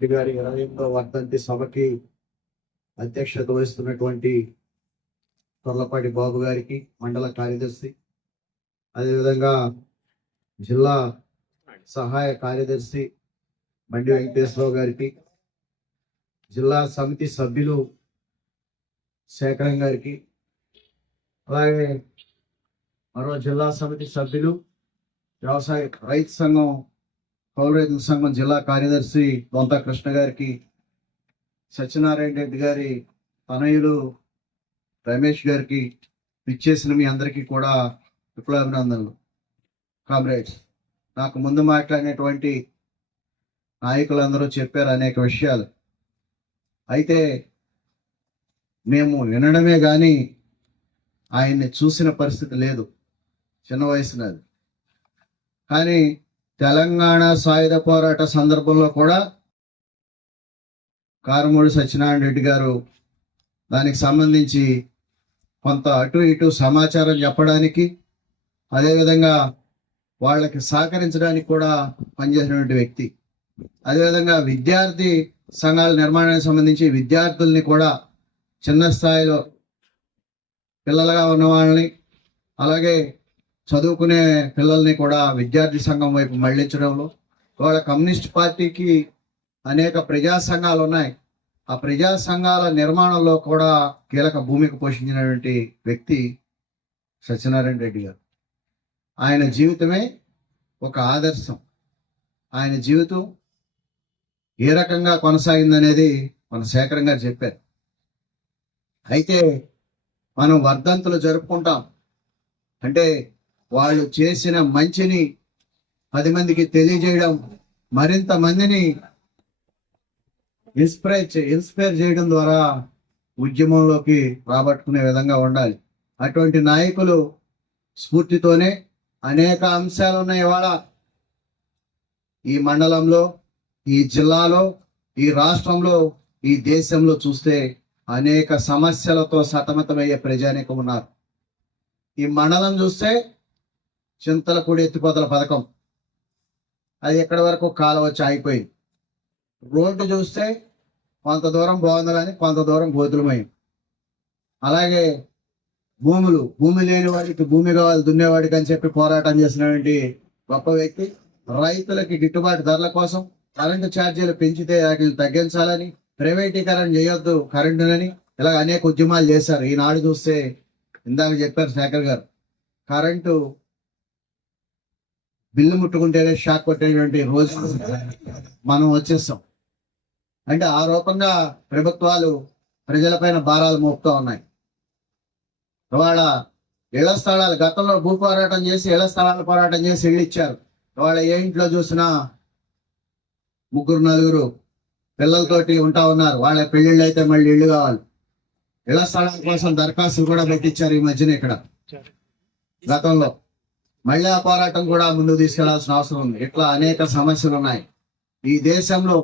రెడ్డి గారి ఇరవై ఎనిమిదో వర్ధంతి సభకి అధ్యక్షత వహిస్తున్నటువంటి తొల్లపాటి బాబు గారికి మండల కార్యదర్శి అదేవిధంగా జిల్లా సహాయ కార్యదర్శి బండి వెంకటేశ్వరరావు గారికి జిల్లా సమితి సభ్యులు శేఖరం గారికి అలాగే మరో జిల్లా సమితి సభ్యులు వ్యవసాయ రైతు సంఘం పౌర రైతుల సంఘం జిల్లా కార్యదర్శి దొంతా కృష్ణ గారికి సత్యనారాయణ రెడ్డి గారి తనయులు రమేష్ గారికి ఇచ్చేసిన మీ అందరికీ కూడా విప్లవాభినందనలు. కామ్రేడ్స్ నాకు ముందు మాట్లాడినటువంటి నాయకులందరూ చెప్పారు అనేక విషయాలు. అయితే మేము వినడమే కానీ ఆయన్ని చూసిన పరిస్థితి లేదు చిన్న వయసునది. కానీ తెలంగాణ సాయుధ పోరాట సందర్భంలో కూడా కారుమూడి సత్యనారాయణ రెడ్డి గారు దానికి సంబంధించి కొంత అటు ఇటు సమాచారం చెప్పడానికి అదేవిధంగా వాళ్ళకి సహకరించడానికి కూడా పనిచేసినటువంటి వ్యక్తి. అదేవిధంగా విద్యార్థి సంఘాల నిర్మాణానికి సంబంధించి విద్యార్థుల్ని కూడా చిన్న స్థాయిలో పిల్లలుగా ఉన్న వాళ్ళని అలాగే చదువుకునే పిల్లల్ని కూడా విద్యార్థి సంఘం వైపు మళ్ళించడంలో వాళ్ళ కమ్యూనిస్ట్ పార్టీకి అనేక ప్రజా సంఘాలు ఉన్నాయి. ఆ ప్రజా సంఘాల నిర్మాణంలో కూడా కీలక భూమిక పోషించినటువంటి వ్యక్తి సత్యనారాయణ రెడ్డి గారు. ఆయన జీవితమే ఒక ఆదర్శం. ఆయన జీవితం ఏ రకంగా కొనసాగిందనేది మన శేఖరం గారు చెప్పారు. అయితే మనం వర్ధంతులు జరుపుకుంటాం. అంటే వాళ్ళు చేసిన మంచిని పది మందికి తెలియజేయడం మరింత మందిని ఇన్స్పైర్ ఇన్స్పైర్ చేయడం ద్వారా ఉద్యమంలోకి రాబట్టుకునే విధంగా ఉండాలి. అటువంటి నాయకులు స్ఫూర్తితోనే అనేక అంశాలు ఉన్నాయి ఇవాళ. ఈ మండలంలో ఈ జిల్లాలో ఈ రాష్ట్రంలో ఈ దేశంలో చూస్తే అనేక సమస్యలతో సతమతమయ్యే ప్రజానికం ఉన్నారు. ఈ మండలం చూస్తే చింతలపూడి ఎత్తిపోతల పథకం. అది ఎక్కడి వరకు కాలం వచ్చి ఆగిపోయింది? రోడ్డు చూస్తే కొంత దూరం బాగుంది కానీ కొంత దూరం గోతులమైంది అలాగే భూములు భూమి లేని వాడికి భూమి కావాలి దున్నేవాడికి అని చెప్పి పోరాటం చేసినటువంటి గొప్ప వ్యక్తి? రైతులకి గిట్టుబాటు ధరల కోసం కరెంటు ఛార్జీలు పెంచితే వాటిని తగ్గించాలని ప్రైవేటీకరణ చేయొద్దు కరెంటునని ఇలాగ అనేక ఉద్యమాలు చేశారు. ఈనాడు చూస్తే ఇందాక చెప్పారు శేఖర్ గారు. కరెంటు బిల్లు ముట్టుకుంటేనే షాక్ కొట్టేటువంటి రోజు మనం వచ్చేస్తాం. అంటే ఆ రూపంగా ప్రభుత్వాలు ప్రజలపైన భారాలు మోపుతూ ఉన్నాయి. ఇవాళ ఇళ్ళ స్థలాలు గతంలో భూ పోరాటం చేసి ఇళ్ళ స్థలాలు పోరాటం చేసి ఇళ్ళు ఇచ్చారు. ఇవాళ ఏ ఇంట్లో చూసినా ముగ్గురు నలుగురు పిల్లలతోటి ఉంటా ఉన్నారు. వాళ్ళ పెళ్ళిళ్ళు అయితే మళ్ళీ ఇళ్ళు కావాలి. ఇళ్ళ స్థలాల కోసం దరఖాస్తులు కూడా పెట్టించారు ఈ మధ్యన ఇక్కడ. గతంలో మహిళా పోరాటం కూడా ముందుకు తీసుకెళ్ళాల్సిన అవసరం ఉంది. ఇట్లా అనేక సమస్యలు ఉన్నాయి. ఈ దేశంలో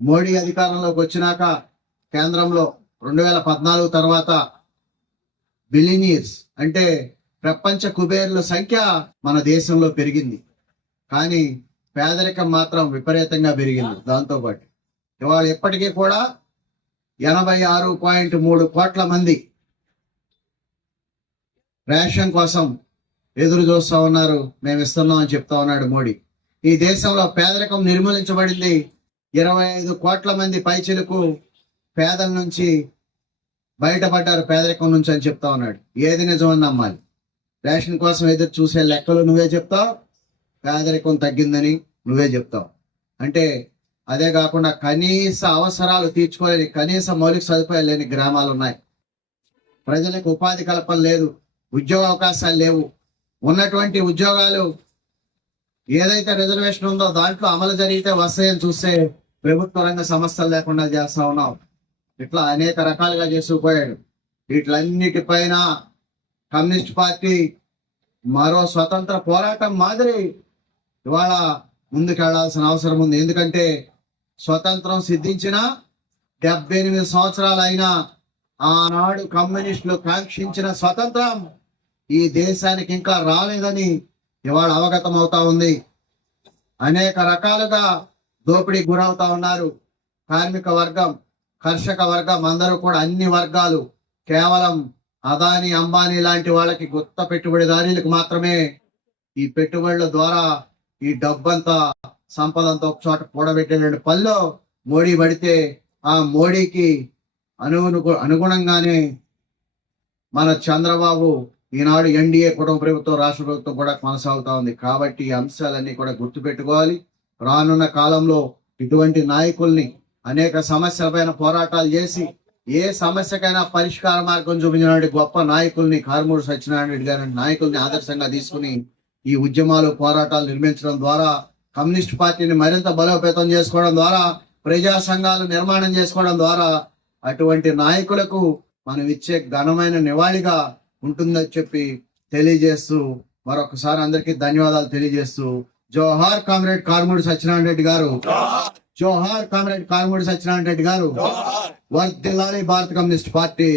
మోడీ అధికారంలోకి వచ్చినాక కేంద్రంలో రెండు వేల పద్నాలుగు తర్వాత బిలినియర్స్ అంటే ప్రపంచ కుబేర్ల సంఖ్య మన దేశంలో పెరిగింది. కానీ పేదరికం మాత్రం విపరీతంగా పెరిగింది దాంతోపాటు ఇవాళ ఇప్పటికీ కూడా ఎనభై ఆరు పాయింట్ మూడు కోట్ల మంది రేషన్ కోసం ఎదురు చూస్తా ఉన్నారు. మేము ఇస్తున్నాం అని చెప్తా ఉన్నాడు మోడీ. ఈ దేశంలో పేదరికం నిర్మూలించబడింది. ఇరవై ఐదు కోట్ల మంది పైచిలకు పేదల నుంచి బయటపడ్డారు పేదరికం నుంచి అని చెప్తా ఉన్నాడు. ఏది నిజం అని నమ్మాలి? రేషన్ కోసం ఎదురు చూసే లెక్కలు నువ్వే చెప్తావు? పేదరికం తగ్గిందని నువ్వే చెప్తావు. అంటే అదే కాకుండా కనీస అవసరాలు తీర్చుకోలేని కనీస మౌలిక సదుపాయాలు లేని గ్రామాలు ఉన్నాయి. ప్రజలకు ఉపాధి కల్పన లేదు. ఉద్యోగ అవకాశాలు లేవు. ఉన్నటువంటి ఉద్యోగాలు ఏదైతే రిజర్వేషన్ ఉందో దాంట్లో అమలు జరిగితే వస్తాయని చూస్తే ప్రభుత్వ రంగ సమస్యలు లేకుండా చేస్తా ఉన్నాం. ఇట్లా అనేక రకాలుగా చేసుకుపోయాడు వీటిలన్నిటిపైన కమ్యూనిస్ట్ పార్టీ మరో స్వతంత్ర పోరాటం మాదిరి ఇవాళ ముందుకెళ్ళాల్సిన అవసరం ఉంది. ఎందుకంటే స్వతంత్రం సిద్ధించిన డెబ్బై ఎనిమిది సంవత్సరాలు అయినా ఆనాడు కమ్యూనిస్టులు కాంక్షించిన స్వతంత్రం ఈ దేశానికి ఇంకా రాలేదని ఇవాళ అవగతం అవుతా ఉంది. అనేక రకాలుగా దోపిడీ గురవుతా ఉన్నారు. కార్మిక వర్గం కర్షక వర్గం అందరూ కూడా అన్ని వర్గాలు కేవలం అదాని అంబానీ లాంటి వాళ్ళకి గుత్త పెట్టుబడిదారులకు మాత్రమే ఈ పెట్టుబడుల ద్వారా ఈ డబ్బంతా సంపదంతా ఒక చోట కూడబెట్టేటువంటి పనిలో మోడీ పడితే ఆ మోడీకి అనుగుణ అనుగుణంగానే మన చంద్రబాబు ఈనాడు ఎన్డీఏ కుటుంబ ప్రభుత్వం రాష్ట్ర ప్రభుత్వం కూడా కొనసాగుతా ఉంది. కాబట్టి ఈ అంశాలన్నీ కూడా గుర్తుపెట్టుకోవాలి. రానున్న కాలంలో ఇటువంటి నాయకుల్ని అనేక సమస్యలపైన పోరాటాలు చేసి ఏ సమస్యకైనా పరిష్కార మార్గం చూపించినటువంటి గొప్ప నాయకుల్ని కారుమూరు సత్యనారాయణ రెడ్డి గారి నాయకుల్ని ఆదర్శంగా తీసుకుని ఈ ఉద్యమాలు పోరాటాలు నిర్మించడం ద్వారా కమ్యూనిస్ట్ పార్టీని మరింత బలోపేతం చేసుకోవడం ద్వారా ప్రజా సంఘాలు నిర్మాణం చేసుకోవడం ద్వారా అటువంటి నాయకులకు మనం ఇచ్చే ఘనమైన నివాళిగా ఉంటుందని చెప్పి తెలియజేస్తూ మరొకసారి అందరికీ ధన్యవాదాలు తెలియజేస్తూ జోహార్ కామ్రేడ్ కారుమూడి సత్యనారాయణ రెడ్డి గారు. జోహార్ కామ్రేడ్ కారుమూడి సత్యనారాయణ రెడ్డి గారు. వర్దిల్లాలి భారత కమ్యూనిస్ట్ పార్టీ.